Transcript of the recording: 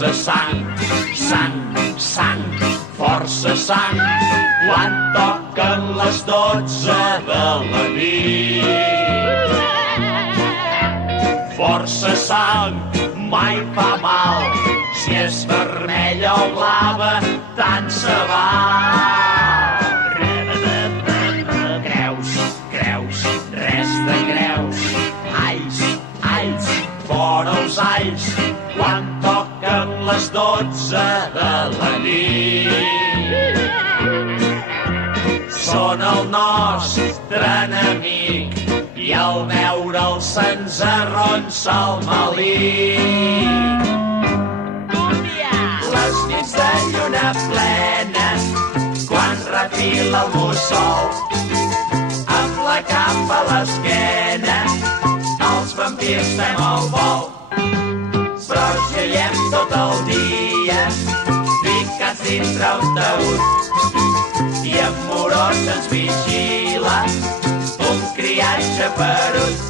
força sang, sang, sang, força sang, quan toquen les 12 de la nit. Força sang, mai fa mal, si és vermella o blava, tant se val. Creus, creus, res de creus, alls, alls, fora els alls, quan toquen les 12 de la nit. Són el nostre enemic i al veure'l se'ns arronsa el malic. Les nits de lluna plena, quan refila el mussol, amb la capa a l'esquena, els vampirs fem el vol. Però geiem tot el dia, ficats dintre un taüt, i amorós ens vigila un criat xaperut.